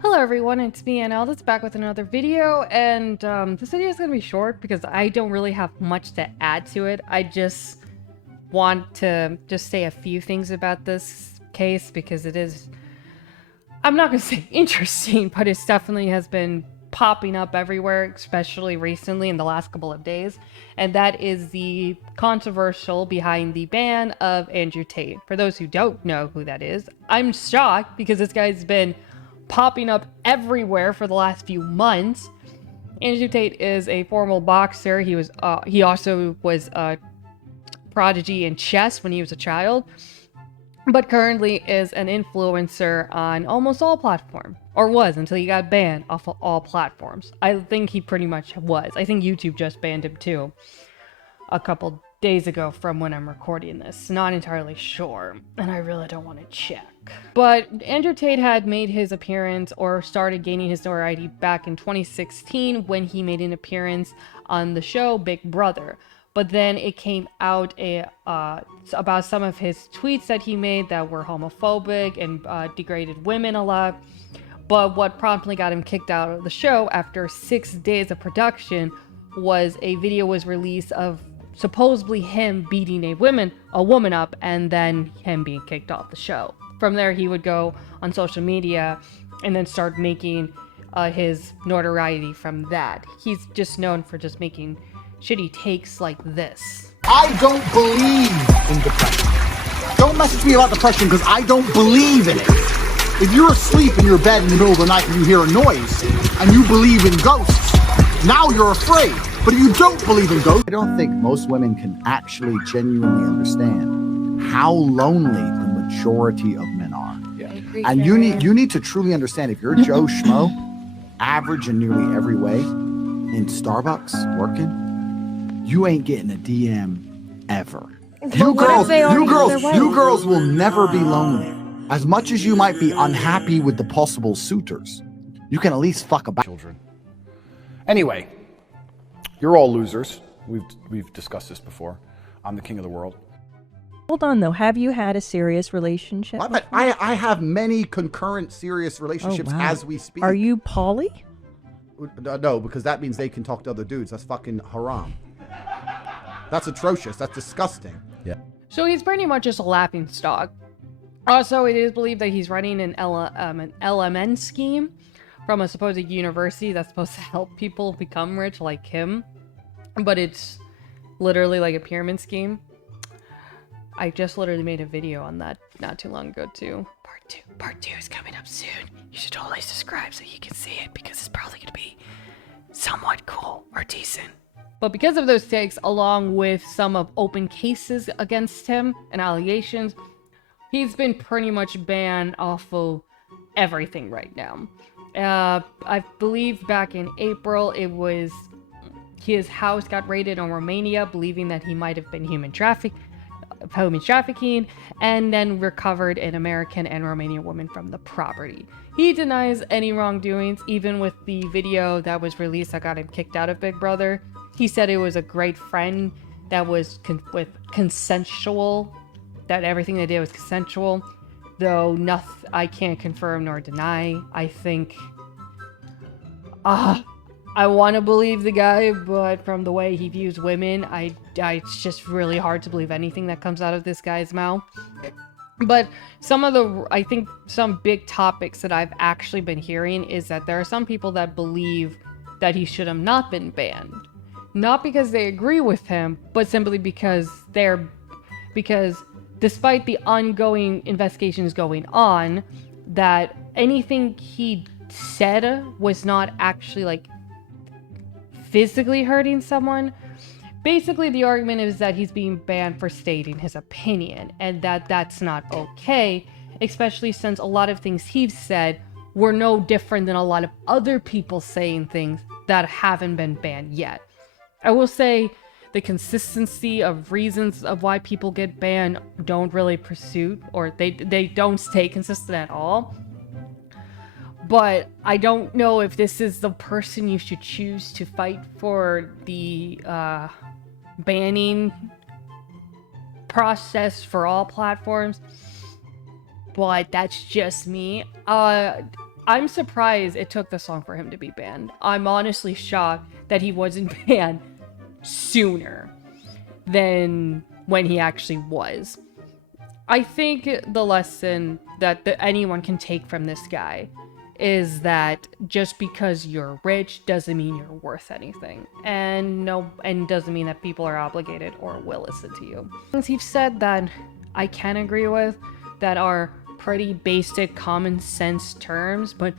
Hello everyone, it's me NL that's back with another video, and this video is going to be short because I don't really have much to add to it. I just want to say a few things about this case because it is, I'm not going to say interesting, but it definitely has been popping up everywhere, especially recently in the last couple of days, and that is the controversial behind the ban of Andrew Tate. For those who don't know who that is, I'm shocked because this guy's been popping up everywhere for the last few months. Andrew Tate is a former boxer. He also was a prodigy in chess when he was a child, but currently is an influencer on almost all platforms, or was until he got banned off of all platforms. I think he pretty much was. I think YouTube just banned him too a couple days ago from when I'm recording this. Not entirely sure, and I really don't want to check. But Andrew Tate had made his appearance or started gaining his notoriety back in 2016 when he made an appearance on the show Big Brother. But then it came out about some of his tweets that he made that were homophobic and degraded women a lot. But what promptly got him kicked out of the show after 6 days of production was a video was released of supposedly him beating a woman up and then him being kicked off the show. From there, he would go on social media and then start making his notoriety from that. He's just known for just making shitty takes like this. I don't believe in depression. Don't message me about depression because I don't believe in it. If you're asleep in your bed in the middle of the night and you hear a noise and you believe in ghosts, now you're afraid. But if you don't believe in ghosts, I don't think most women can actually genuinely understand how lonely the majority of men are. Yeah. And you need to truly understand, if you're Joe Schmo, average in nearly every way, in Starbucks working, you ain't getting a DM ever. You girls will never be lonely. As much as you might be unhappy with the possible suitors, you can at least fuck about children. Anyway, you're all losers. We've discussed this before. I'm the king of the world. Hold on, though. Have you had a serious relationship? I have many concurrent serious relationships as we speak. Are you poly? No, because that means they can talk to other dudes. That's fucking haram. That's atrocious. That's disgusting. Yeah. So he's pretty much just a laughingstock. Also, it is believed that he's running an LMN scheme from a supposed university that's supposed to help people become rich like him. But it's literally like a pyramid scheme. I just literally made a video on that not too long ago too. Part 2 is coming up soon. You should totally subscribe so you can see it because it's probably going to be somewhat cool or decent. But because of those takes, along with some of open cases against him and allegations, he's been pretty much banned off of everything right now. I believe back in April, it was his house got raided in Romania, believing that he might have been human trafficking, and then recovered an American and Romanian woman from the property. He denies any wrongdoings, even with the video that was released that got him kicked out of Big Brother. He said it was a great friend that was consensual, that everything they did was consensual, though nothing I can't confirm nor deny. I think I want to believe the guy, but from the way he views women, it's just really hard to believe anything that comes out of this guy's mouth. But I think some big topics that I've actually been hearing is that there are some people that believe that he should have not been banned. Not because they agree with him, but simply because despite the ongoing investigations going on, that anything he said was not actually like physically hurting someone. Basically, the argument is that he's being banned for stating his opinion, and that's not okay, especially since a lot of things he's said were no different than a lot of other people saying things that haven't been banned yet. I will say the consistency of reasons of why people get banned don't really pursue, or they don't stay consistent at all. But I don't know if this is the person you should choose to fight for the banning process for all platforms, but that's just me. I'm surprised it took this long for him to be banned. I'm honestly shocked that he wasn't banned sooner than when he actually was. I think the lesson that anyone can take from this guy is that just because you're rich doesn't mean you're worth anything, and doesn't mean that people are obligated or will listen to you. Things he's said that I can agree with that are pretty basic common sense terms, but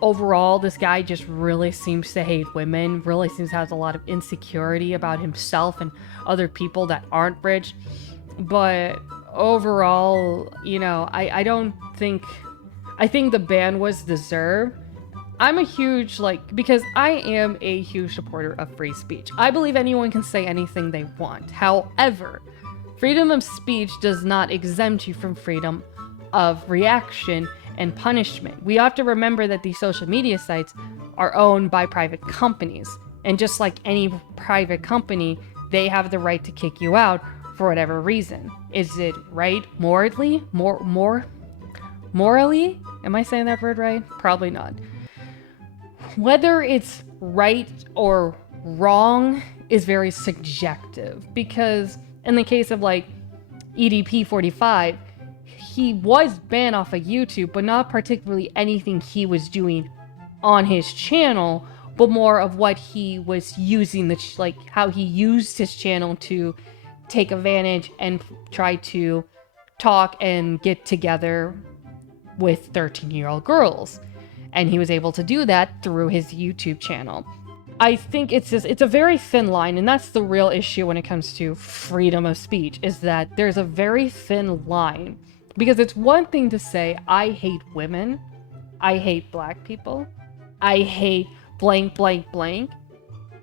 overall this guy just really seems to hate women, really seems to have a lot of insecurity about himself and other people that aren't rich. But overall, you know, I think the ban was deserved. I'm a huge, because I am a huge supporter of free speech. I believe anyone can say anything they want. However, freedom of speech does not exempt you from freedom of reaction and punishment. We have to remember that these social media sites are owned by private companies. And just like any private company, they have the right to kick you out for whatever reason. Is it right morally? Morally? Am I saying that word right? Probably not. Whether it's right or wrong is very subjective, because in the case of EDP 45, he was banned off of YouTube, but not particularly anything he was doing on his channel, but more of what he was using, how he used his channel to take advantage and try to talk and get together with 13-year-old girls. And he was able to do that through his YouTube channel. I think it's a very thin line, and that's the real issue when it comes to freedom of speech, is that there's a very thin line. Because it's one thing to say, I hate women, I hate black people, I hate blank, blank, blank.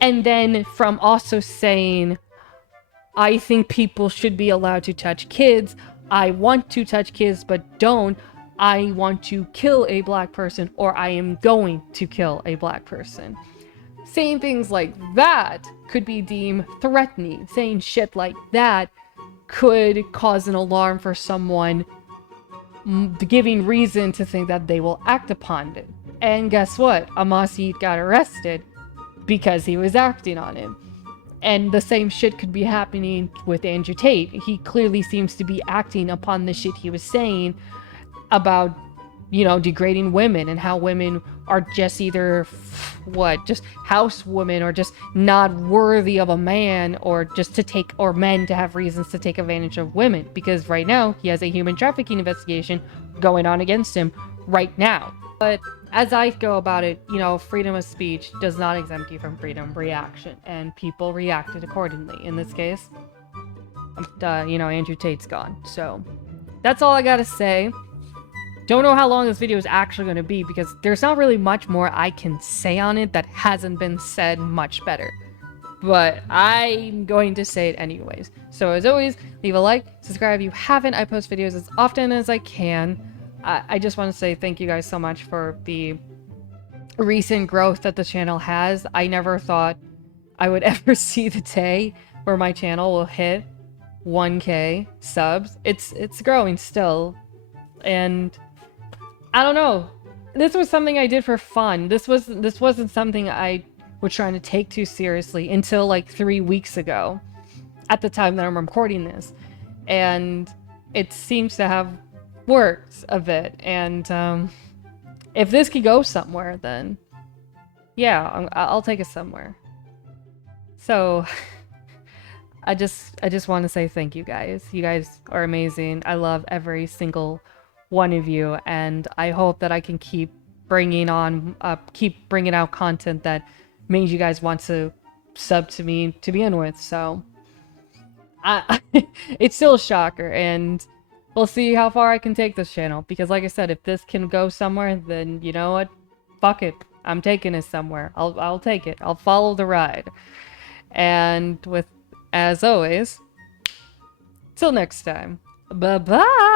And then from also saying, I think people should be allowed to touch kids, I want to touch kids but don't, I want to kill a black person, or I am going to kill a black person. Saying things like that could be deemed threatening. Saying shit like that could cause an alarm for someone, giving reason to think that they will act upon it. And guess what? Amasid got arrested because he was acting on it. And the same shit could be happening with Andrew Tate. He clearly seems to be acting upon the shit he was saying about, degrading women and how women are just either, just housewomen, or just not worthy of a man, or or men to have reasons to take advantage of women. Because right now, he has a human trafficking investigation going on against him right now. But as I go about it, freedom of speech does not exempt you from freedom of reaction, and people reacted accordingly. In this case, Andrew Tate's gone. So that's all I gotta say. Don't know how long this video is actually going to be, because there's not really much more I can say on it that hasn't been said much better. But I'm going to say it anyways. So as always, leave a like, subscribe if you haven't. I post videos as often as I can. I just want to say thank you guys so much for the recent growth that the channel has. I never thought I would ever see the day where my channel will hit 1K subs. It's growing still. And I don't know. This was something I did for fun. This wasn't something I was trying to take too seriously until 3 weeks ago, at the time that I'm recording this. And it seems to have worked a bit. And if this could go somewhere, then yeah, I'll take it somewhere. So I just want to say thank you guys. You guys are amazing. I love every single one of you, and I hope that I can keep bringing out content that makes you guys want to sub to me to begin with. So it's still a shocker, and we'll see how far I can take this channel, because like I said, if this can go somewhere, then you know what, fuck it, I'm taking it somewhere. I'll take it. I'll follow the ride. And as always, till next time, bye bye.